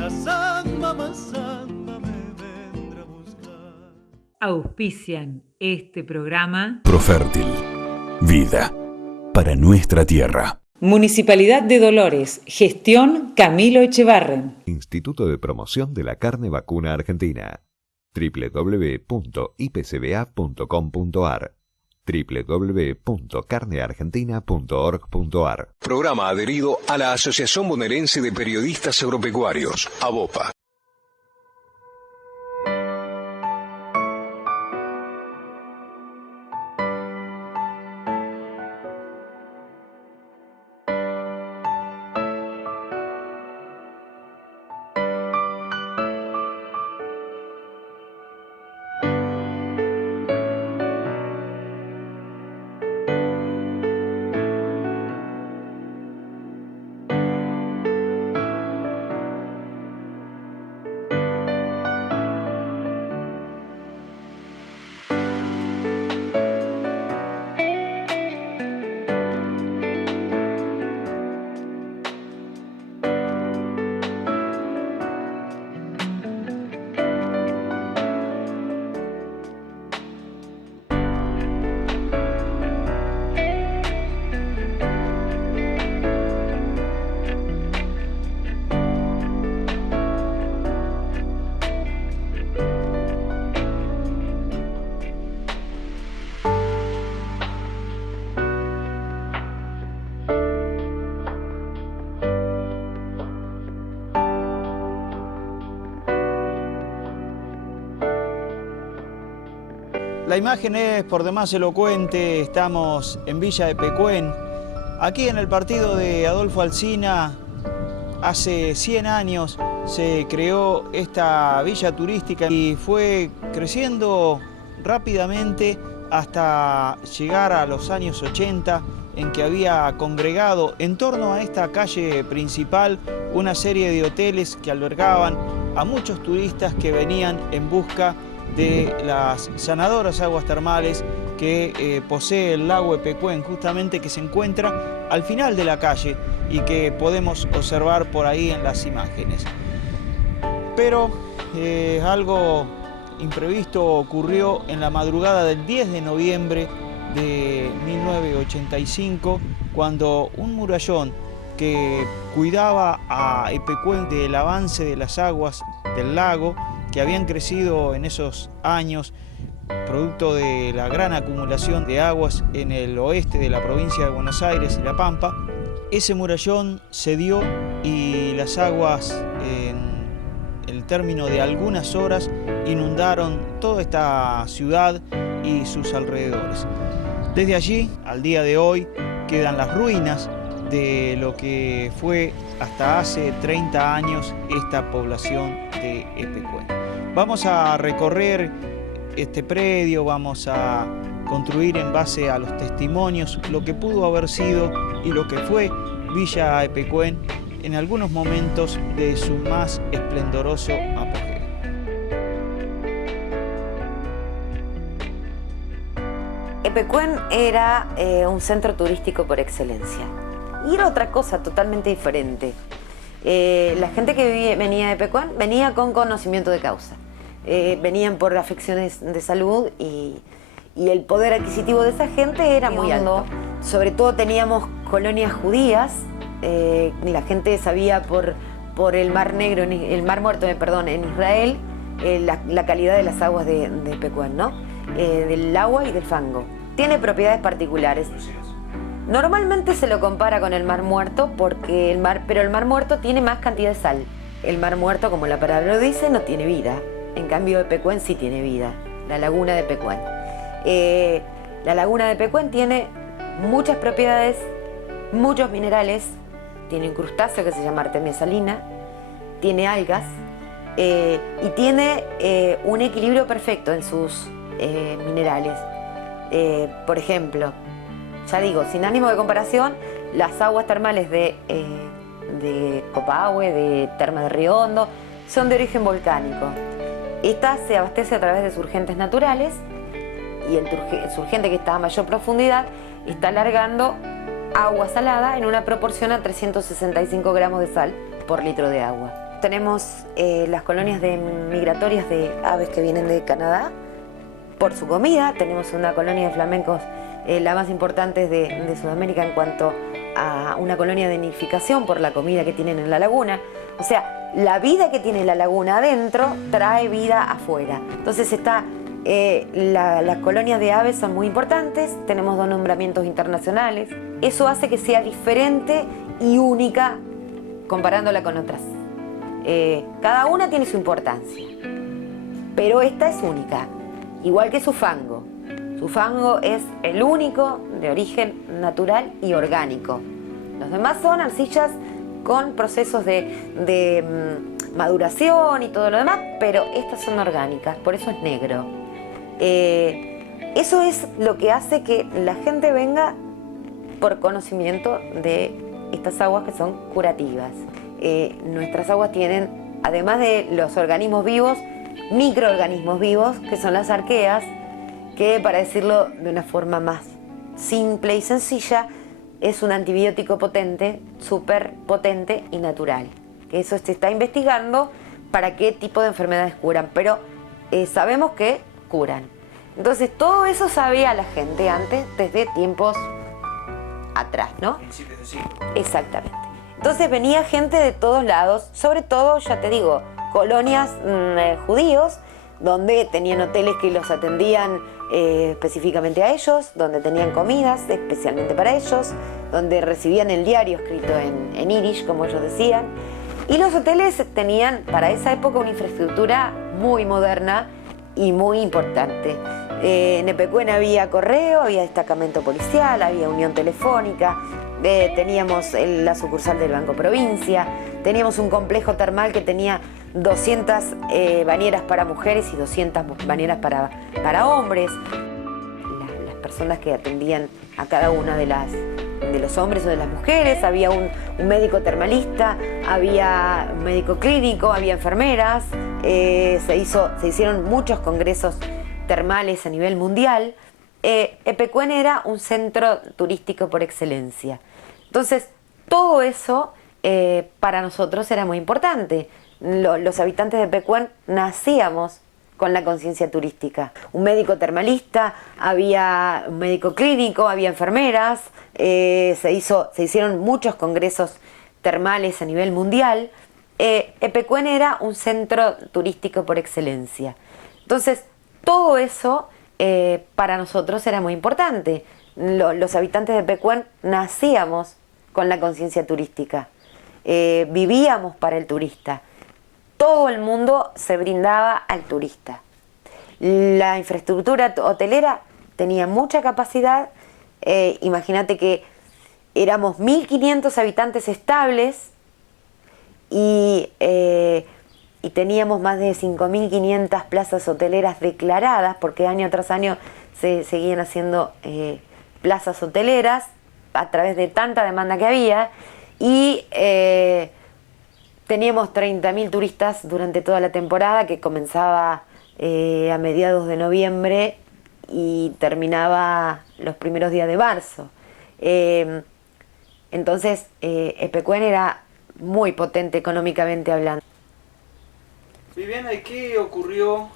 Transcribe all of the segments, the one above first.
la samba me vendrá a buscar. Auspician este programa Profértil, vida para nuestra tierra. Municipalidad de Dolores, gestión Camilo Echevarren. Instituto de Promoción de la Carne Vacuna Argentina. www.ipcba.com.ar www.carneargentina.org.ar. Programa adherido a la Asociación Bonaerense de Periodistas Agropecuarios, ABOPA. La imagen es por demás elocuente. Estamos en Villa de Pecuén, aquí en el partido de Adolfo Alsina. Hace 100 años se creó esta villa turística y fue creciendo rápidamente hasta llegar a los años 80, en que había congregado en torno a esta calle principal una serie de hoteles que albergaban a muchos turistas que venían en busca de las sanadoras aguas termales que posee el lago de Pecuén, justamente, que se encuentra al final de la calle y que podemos observar por ahí en las imágenes. Pero algo imprevisto ocurrió en la madrugada del 10 de noviembre de 1985, cuando un murallón que cuidaba a Pecuén del avance de las aguas del lago, que habían crecido en esos años, producto de la gran acumulación de aguas en el oeste de la provincia de Buenos Aires y La Pampa, ese murallón cedió y las aguas, en el término de algunas horas, inundaron toda esta ciudad y sus alrededores. Desde allí, al día de hoy, quedan las ruinas de lo que fue hasta hace 30 años esta población de Pecuén. Vamos a recorrer este predio, vamos a construir en base a los testimonios lo que pudo haber sido y lo que fue Villa de Pecuén en algunos momentos de su más esplendoroso apogeo. Pecuén era un centro turístico por excelencia y era otra cosa totalmente diferente. La gente que venía de Pecuén venía con conocimiento de causa, venían por afecciones de salud y el poder adquisitivo de esa gente era muy alto. Sobre todo teníamos colonias judías, la gente sabía por el Mar Negro, el Mar Muerto, en Israel, la calidad de las aguas de Pecuén, ¿no? Del agua y del fango. Tiene propiedades particulares. Normalmente se lo compara con el Mar Muerto pero el Mar Muerto tiene más cantidad de sal. El Mar Muerto, como la palabra lo dice, no tiene vida. En cambio, Pecuén sí tiene vida. La laguna de Pecuén. La laguna de Pecuén tiene muchas propiedades, muchos minerales. Tiene un crustáceo que se llama Artemia salina, tiene algas y tiene un equilibrio perfecto en sus minerales. Por ejemplo, ya digo, sin ánimo de comparación, las aguas termales de Copahue, de Termas de Río Hondo, son de origen volcánico. Esta se abastece a través de surgentes naturales y el surgente que está a mayor profundidad está largando agua salada en una proporción a 365 gramos de sal por litro de agua. tenemos las colonias migratorias de aves que vienen de Canadá por su comida. Tenemos una colonia de flamencos, la más importante de Sudamérica en cuanto a una colonia de nidificación por la comida que tienen en la laguna. O sea, la vida que tiene la laguna adentro trae vida afuera. Entonces las colonias de aves son muy importantes, tenemos 2 nombramientos internacionales. Eso hace que sea diferente y única comparándola con otras. Cada una tiene su importancia, pero esta es única, igual que su fango. Su fango es el único de origen natural y orgánico. Los demás son arcillas con procesos de maduración y todo lo demás, pero estas son orgánicas, por eso es negro. Eso es lo que hace que la gente venga por conocimiento de estas aguas que son curativas. Nuestras aguas tienen, además de los organismos vivos, microorganismos vivos, que son las arqueas, que, para decirlo de una forma más simple y sencilla, es un antibiótico potente, súper potente y natural. Eso se está investigando para qué tipo de enfermedades curan, pero sabemos que curan. Entonces todo eso sabía la gente antes, desde tiempos atrás, ¿no? Principios de siglo. Exactamente. Entonces venía gente de todos lados, sobre todo, ya te digo, colonias judíos, donde tenían hoteles que los atendían específicamente a ellos, donde tenían comidas especialmente para ellos, donde recibían el diario escrito en yiddish, como ellos decían. Y los hoteles tenían para esa época una infraestructura muy moderna y muy importante. En Epecuén había correo, había destacamento policial, había unión telefónica, teníamos la sucursal del Banco Provincia, teníamos un complejo termal que tenía 200 bañeras para mujeres y 200 bañeras para hombres. Las personas que atendían a cada una de los hombres o de las mujeres, había un médico termalista, había un médico clínico, había enfermeras, se hicieron muchos congresos termales a nivel mundial. Epecuén era un centro turístico por excelencia. Entonces, todo eso para nosotros era muy importante. Los habitantes de Epecuén nacíamos con la conciencia turística. Un médico termalista, había un médico clínico, había enfermeras, se hicieron muchos congresos termales a nivel mundial. Epecuén era un centro turístico por excelencia. Entonces, todo eso para nosotros era muy importante. Los habitantes de Epecuén nacíamos con la conciencia turística. Vivíamos para el turista. Todo el mundo se brindaba al turista. La infraestructura hotelera tenía mucha capacidad. Imagínate que éramos 1.500 habitantes estables y teníamos más de 5.500 plazas hoteleras declaradas, porque año tras año se seguían haciendo plazas hoteleras a través de tanta demanda que había, y teníamos 30.000 turistas durante toda la temporada, que comenzaba a mediados de noviembre y terminaba los primeros días de marzo. Entonces, Epecuén era muy potente económicamente hablando. Viviana, ¿y qué ocurrió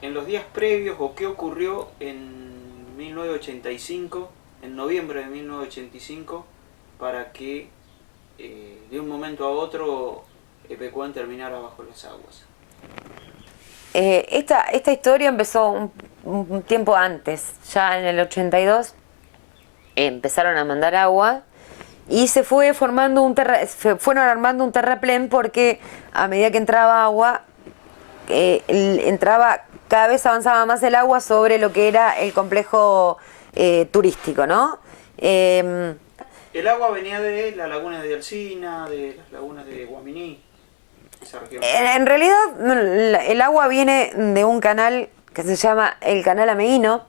en los días previos o qué ocurrió en 1985, en noviembre de 1985, para que de un momento a otro Epecuén terminara bajo las aguas? Esta historia empezó un tiempo antes. Ya en el 82 empezaron a mandar agua y se fue formando fueron armando un terraplén, porque a medida que entraba agua, cada vez avanzaba más el agua sobre lo que era el complejo turístico, ¿no? El agua venía de la laguna de Alsina, de las lagunas de Guaminí, esa región. En realidad, el agua viene de un canal que se llama el Canal Ameguino,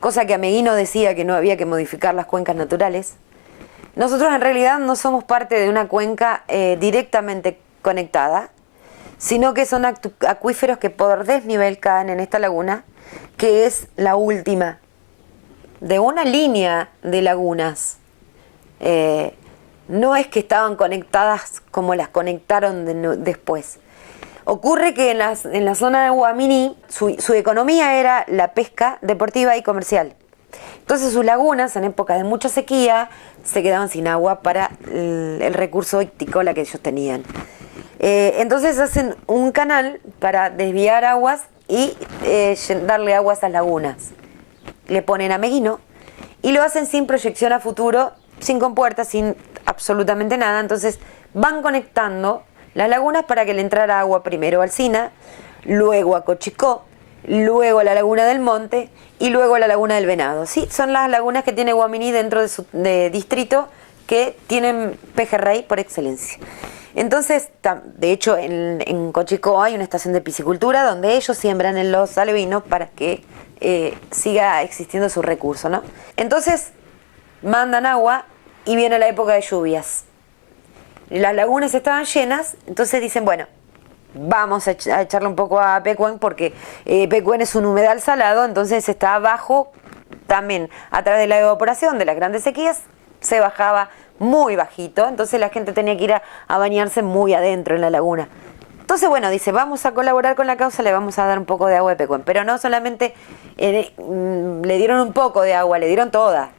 cosa que Ameguino decía que no había que modificar las cuencas naturales. Nosotros en realidad no somos parte de una cuenca directamente conectada, sino que son acuíferos que por desnivel caen en esta laguna, que es la última de una línea de lagunas No es que estaban conectadas como las conectaron después. Ocurre que en la zona de Guaminí su economía era la pesca deportiva y comercial. Entonces sus lagunas, en épocas de mucha sequía, se quedaban sin agua para el recurso ictícola que ellos tenían. Entonces hacen un canal para desviar aguas y darle agua a esas lagunas. Le ponen ameguino y lo hacen sin proyección a futuro, sin compuertas, sin absolutamente nada. Entonces van conectando las lagunas para que le entrara agua primero al Sina, luego a Cochicó, luego a la Laguna del Monte y luego a la Laguna del Venado. Sí, son las lagunas que tiene Guaminí dentro de su distrito que tienen pejerrey por excelencia. Entonces, de hecho, en Cochicó hay una estación de piscicultura donde ellos siembran en los alevinos para que siga existiendo su recurso, ¿no? Entonces, mandan agua y viene la época de lluvias. Las lagunas estaban llenas, entonces dicen, bueno, vamos a echarle un poco a Pecuén porque Pecuén es un humedal salado, entonces está abajo también a través de la evaporación de las grandes sequías, se bajaba muy bajito, entonces la gente tenía que ir a bañarse muy adentro en la laguna. Entonces, bueno, dice, vamos a colaborar con la causa, le vamos a dar un poco de agua de Pecuén, pero no solamente le dieron un poco de agua, le dieron toda.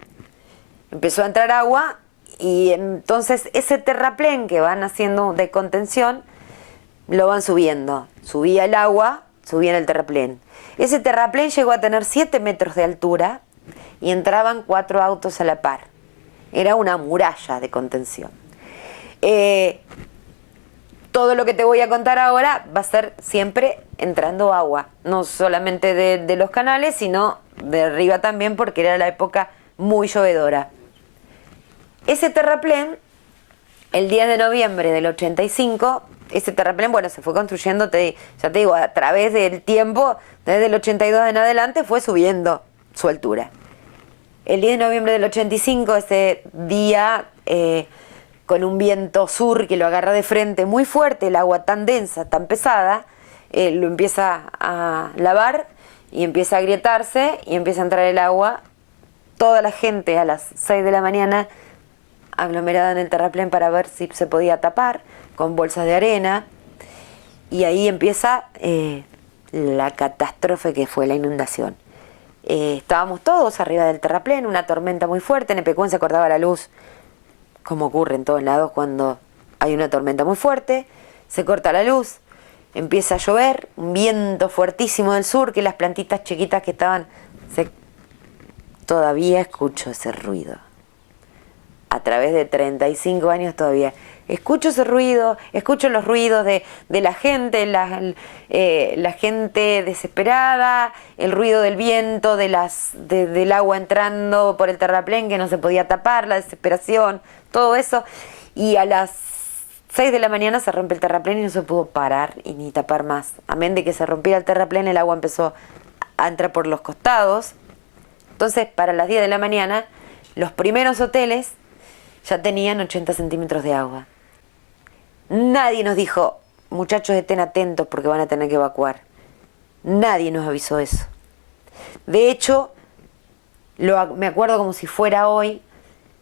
Empezó a entrar agua y entonces ese terraplén que van haciendo de contención lo van subiendo. Subía el agua, subía en el terraplén. Ese terraplén llegó a tener 7 metros de altura y entraban 4 autos a la par. Era una muralla de contención. Todo lo que te voy a contar ahora va a ser siempre entrando agua, no solamente de los canales, sino de arriba también, porque era la época muy llovedora. Ese terraplén, el 10 de noviembre del 85, ese terraplén, bueno, se fue construyendo, ya te digo, a través del tiempo, desde el 82 en adelante, fue subiendo su altura. El 10 de noviembre del 85, ese día, con un viento sur que lo agarra de frente muy fuerte, el agua tan densa, tan pesada, lo empieza a lavar y empieza a agrietarse y empieza a entrar el agua. Toda la gente a las 6 de la mañana aglomerada en el terraplén para ver si se podía tapar con bolsas de arena, y ahí empieza la catástrofe que fue la inundación. Estábamos todos arriba del terraplén, una tormenta muy fuerte, en Pecuén se cortaba la luz, como ocurre en todos lados cuando hay una tormenta muy fuerte, se corta la luz, empieza a llover, un viento fuertísimo del sur, que las plantitas chiquitas que estaban, todavía escucho ese ruido. A través de 35 años todavía escucho ese ruido, escucho los ruidos de la gente, la gente desesperada, el ruido del viento, del agua entrando por el terraplén que no se podía tapar, la desesperación, todo eso. Y a las 6 de la mañana se rompe el terraplén y no se pudo parar y ni tapar más. Amén de que se rompiera el terraplén, el agua empezó a entrar por los costados. Entonces, para las 10 de la mañana, los primeros hoteles ya tenían 80 centímetros de agua. Nadie nos dijo, muchachos, estén atentos porque van a tener que evacuar. Nadie nos avisó eso. De hecho, me acuerdo como si fuera hoy,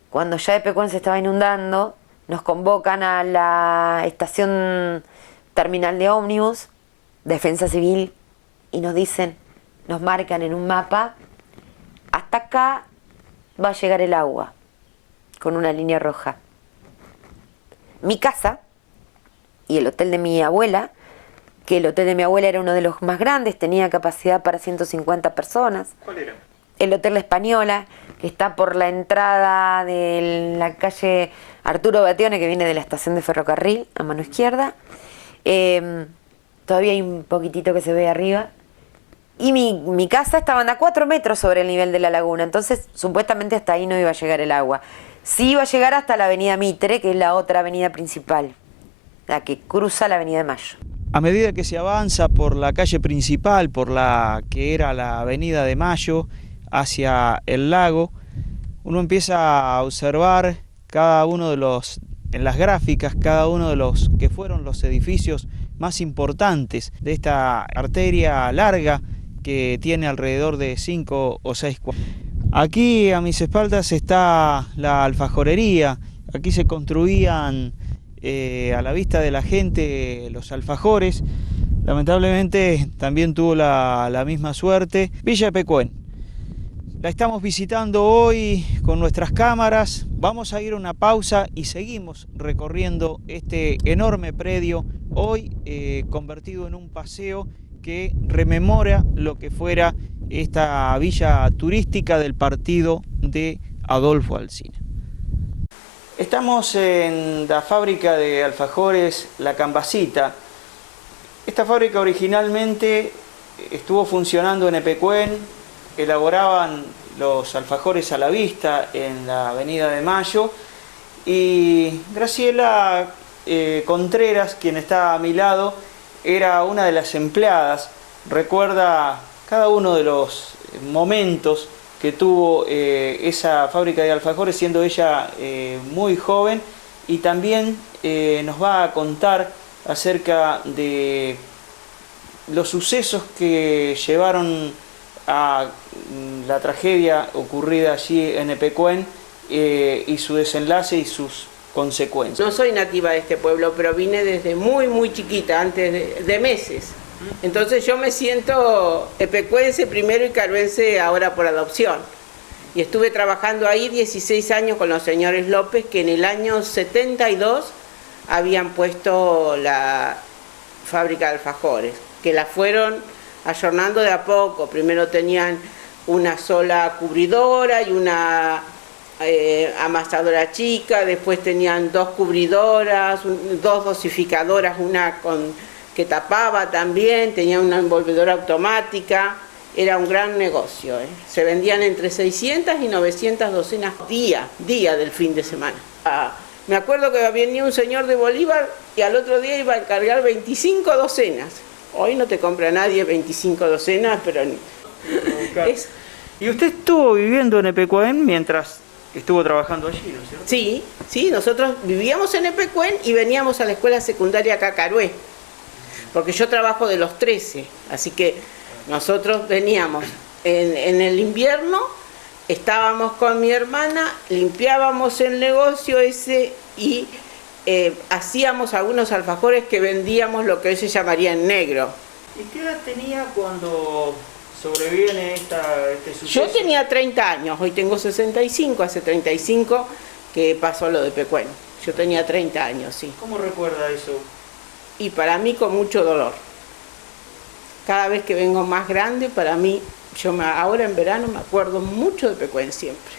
cuando ya Pecuén se estaba inundando, nos convocan a la estación terminal de ómnibus, Defensa Civil, y nos dicen, nos marcan en un mapa, hasta acá va a llegar el agua, con una línea roja. Mi casa y el hotel de mi abuela, que el hotel de mi abuela era uno de los más grandes, tenía capacidad para 150 personas. ¿Cuál era? El Hotel La Española, que está por la entrada de la calle Arturo Batione, que viene de la estación de ferrocarril, a mano izquierda. Todavía hay un poquitito que se ve arriba. Y mi casa estaba a 4 metros sobre el nivel de la laguna, entonces supuestamente hasta ahí no iba a llegar el agua. Sí iba a llegar hasta la avenida Mitre, que es la otra avenida principal, la que cruza la avenida de Mayo. A medida que se avanza por la calle principal, por la que era la avenida de Mayo, hacia el lago, uno empieza a observar cada uno de los, en las gráficas, cada uno de los que fueron los edificios más importantes de esta arteria larga que tiene alrededor de 5 o 6 cuadras. Aquí a mis espaldas está la alfajorería. Aquí se construían a la vista de la gente los alfajores. Lamentablemente también tuvo la misma suerte Villa de Pecuén. La estamos visitando hoy con nuestras cámaras. Vamos a ir a una pausa y seguimos recorriendo este enorme predio, hoy convertido en un paseo que rememora lo que fuera esta villa turística del partido de Adolfo Alsina. Estamos en la fábrica de alfajores La Cambacita. Esta fábrica originalmente estuvo funcionando en Epecuén, elaboraban los alfajores a la vista en la Avenida de Mayo, y Graciela Contreras, quien está a mi lado, era una de las empleadas. Recuerda cada uno de los momentos que tuvo esa fábrica de alfajores, siendo ella muy joven, y también nos va a contar acerca de los sucesos que llevaron a la tragedia ocurrida allí en Epecuén y su desenlace y sus consecuencias. No soy nativa de este pueblo, pero vine desde muy chiquita, antes de meses. Entonces yo me siento epecuense primero y caruense ahora por adopción. Y estuve trabajando ahí 16 años con los señores López, que en el año 72 habían puesto la fábrica de alfajores, que la fueron ayornando de a poco. Primero tenían una sola cubridora y una amasadora chica, después tenían 2 cubridoras, 2 dosificadoras, una que tapaba también, tenía una envolvedora automática. Era un gran negocio, ¿eh? Se vendían entre 600 y 900 docenas día del fin de semana. Me acuerdo que venía un señor de Bolívar y al otro día iba a encargar 25 docenas. Hoy no te compra nadie 25 docenas, pero... ¿Y usted estuvo viviendo en Epecuén mientras estuvo trabajando allí, no es cierto? Sí, nosotros vivíamos en Epecuén y veníamos a la escuela secundaria Cacarué, porque yo trabajo de los 13, así que nosotros veníamos en el invierno, estábamos con mi hermana, limpiábamos el negocio ese y hacíamos algunos alfajores que vendíamos lo que hoy se llamaría en negro. ¿Y qué edad tenía cuando sobreviene este suceso? Yo tenía 30 años, hoy tengo 65, hace 35 que pasó lo de Pecuén. Yo tenía 30 años, sí. ¿Cómo recuerda eso? Y para mí con mucho dolor. Cada vez que vengo más grande, para mí, ahora en verano me acuerdo mucho de Pecuén siempre.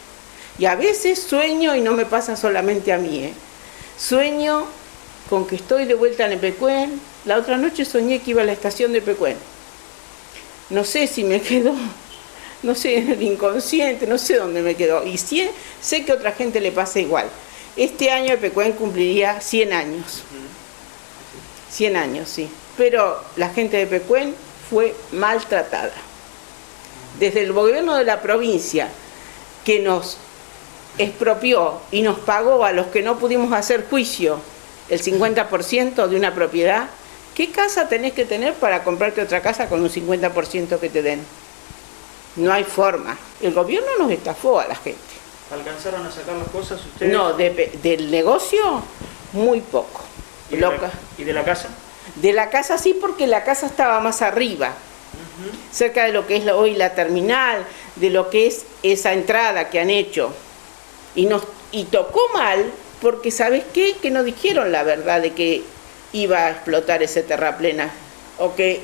Y a veces sueño, y no me pasa solamente a mí, sueño con que estoy de vuelta en Pecuén. La otra noche soñé que iba a la estación de Pecuén. No sé si me quedó, no sé, en el inconsciente, no sé dónde me quedó. Y sí, sé que a otra gente le pasa igual. Este año Pecuén cumpliría 100 años. 100 años, sí. Pero la gente de Pecuén fue maltratada. Desde el gobierno de la provincia, que nos expropió y nos pagó a los que no pudimos hacer juicio el 50% de una propiedad, ¿qué casa tenés que tener para comprarte otra casa con un 50% que te den? No hay forma. El gobierno nos estafó a la gente. ¿Alcanzaron a sacar las cosas ustedes? No, del negocio, muy poco. ¿Y de la casa? De la casa sí, porque la casa estaba más arriba, cerca de lo que es hoy la terminal, de lo que es esa entrada que han hecho. Y tocó mal, porque ¿sabes qué? Que no dijeron la verdad de que iba a explotar ese terraplén. O que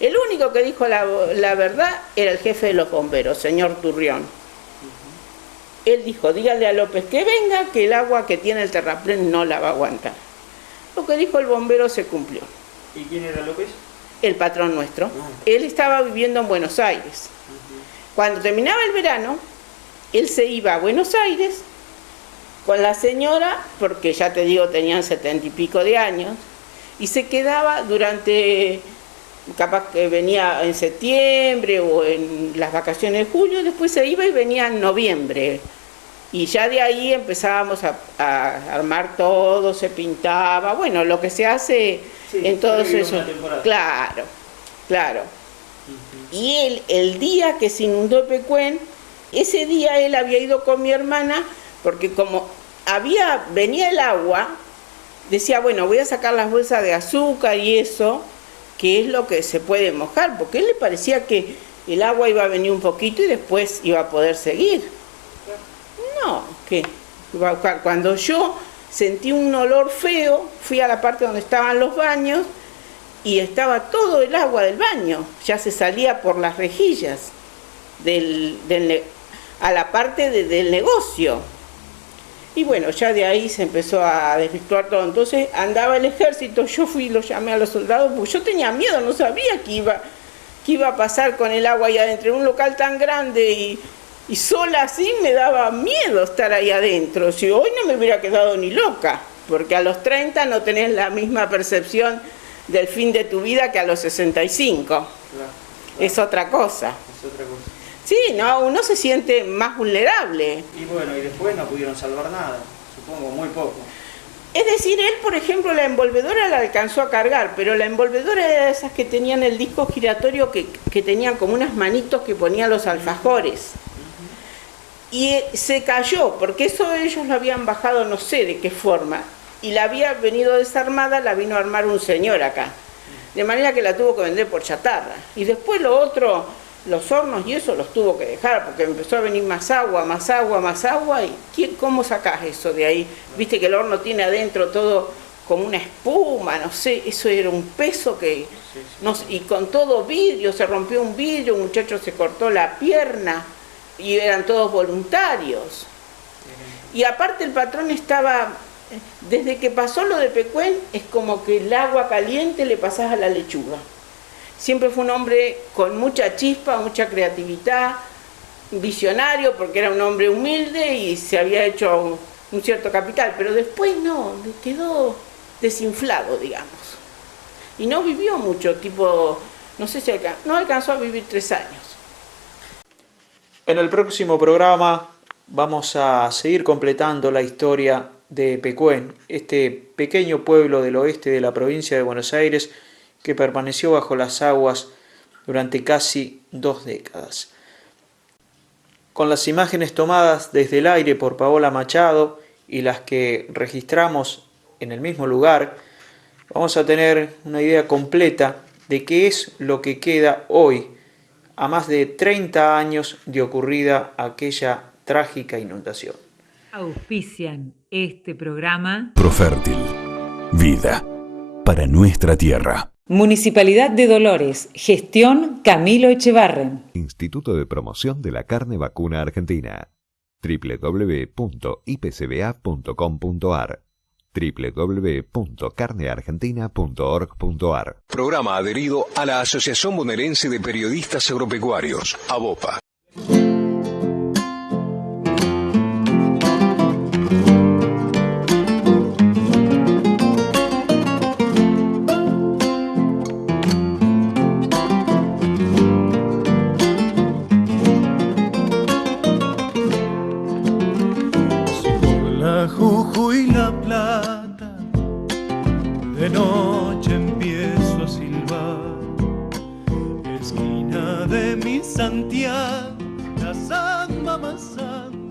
el único que dijo la verdad era el jefe de los bomberos, señor Turrión. Él dijo, dígale a López que venga, que el agua que tiene el terraplén no la va a aguantar. Lo que dijo el bombero se cumplió. ¿Y quién era López? El patrón nuestro. Él estaba viviendo en Buenos Aires. Cuando terminaba el verano, él se iba a Buenos Aires con la señora, porque ya te digo, tenían 70 y pico de años, y se quedaba durante, capaz que venía en septiembre o en las vacaciones de julio, después se iba y venía en noviembre. Y ya de ahí empezábamos a armar todo, se pintaba, bueno, lo que se hace en todos esos... Claro. Y el día que se inundó Pecuén, ese día él había ido con mi hermana, porque como venía el agua, decía, bueno, voy a sacar las bolsas de azúcar y eso, que es lo que se puede mojar, porque a él le parecía que el agua iba a venir un poquito y después iba a poder seguir. No, que cuando yo sentí un olor feo, fui a la parte donde estaban los baños y estaba todo el agua del baño, ya se salía por las rejillas a la parte del negocio. Y bueno, ya de ahí se empezó a desvirtuar todo. Entonces andaba el ejército, yo fui y lo llamé a los soldados, porque yo tenía miedo, no sabía qué iba a pasar con el agua allá adentro. En un local tan grande y sola así me daba miedo estar ahí adentro. Si hoy no me hubiera quedado ni loca, porque a los 30 no tenés la misma percepción del fin de tu vida que a los 65. Claro. Es otra cosa. Es otra cosa. Sí, no, uno se siente más vulnerable. Y bueno, y después no pudieron salvar nada, supongo, muy poco. Es decir, él, por ejemplo, la envolvedora la alcanzó a cargar, pero la envolvedora era de esas que tenían el disco giratorio que tenían como unas manitos que ponían los alfajores. Y se cayó, porque eso ellos lo habían bajado no sé de qué forma, y la había venido desarmada, la vino a armar un señor acá. De manera que la tuvo que vender por chatarra. Y después lo otro, los hornos y eso los tuvo que dejar, porque empezó a venir más agua, más agua, más agua, y ¿cómo sacás eso de ahí? Viste que el horno tiene adentro todo como una espuma, no sé, eso era un peso que... No, y con todo vidrio, se rompió un vidrio, un muchacho se cortó la pierna, y eran todos voluntarios. Y aparte el patrón estaba, desde que pasó lo de Pecuén, es como que el agua caliente le pasás a la lechuga. Siempre fue un hombre con mucha chispa, mucha creatividad, visionario, porque era un hombre humilde y se había hecho un cierto capital, pero después no, quedó desinflado, digamos. Y no vivió mucho, tipo, no sé si no alcanzó a vivir 3 años. En el próximo programa vamos a seguir completando la historia de Pecuén, este pequeño pueblo del oeste de la provincia de Buenos Aires que permaneció bajo las aguas durante casi 2 décadas. Con las imágenes tomadas desde el aire por Paola Machado y las que registramos en el mismo lugar, vamos a tener una idea completa de qué es lo que queda hoy, a más de 30 años de ocurrida aquella trágica inundación. Auspician este programa Profértil. Vida para nuestra tierra. Municipalidad de Dolores, gestión Camilo Echevarren. Instituto de Promoción de la Carne Vacuna Argentina. www.ipcba.com.ar www.carneargentina.org.ar. Programa adherido a la Asociación Bonaerense de Periodistas Agropecuarios, ABOPA. Jujuy y La Plata, de noche empiezo a silbar, esquina de mi Santiago, la San Mamá San.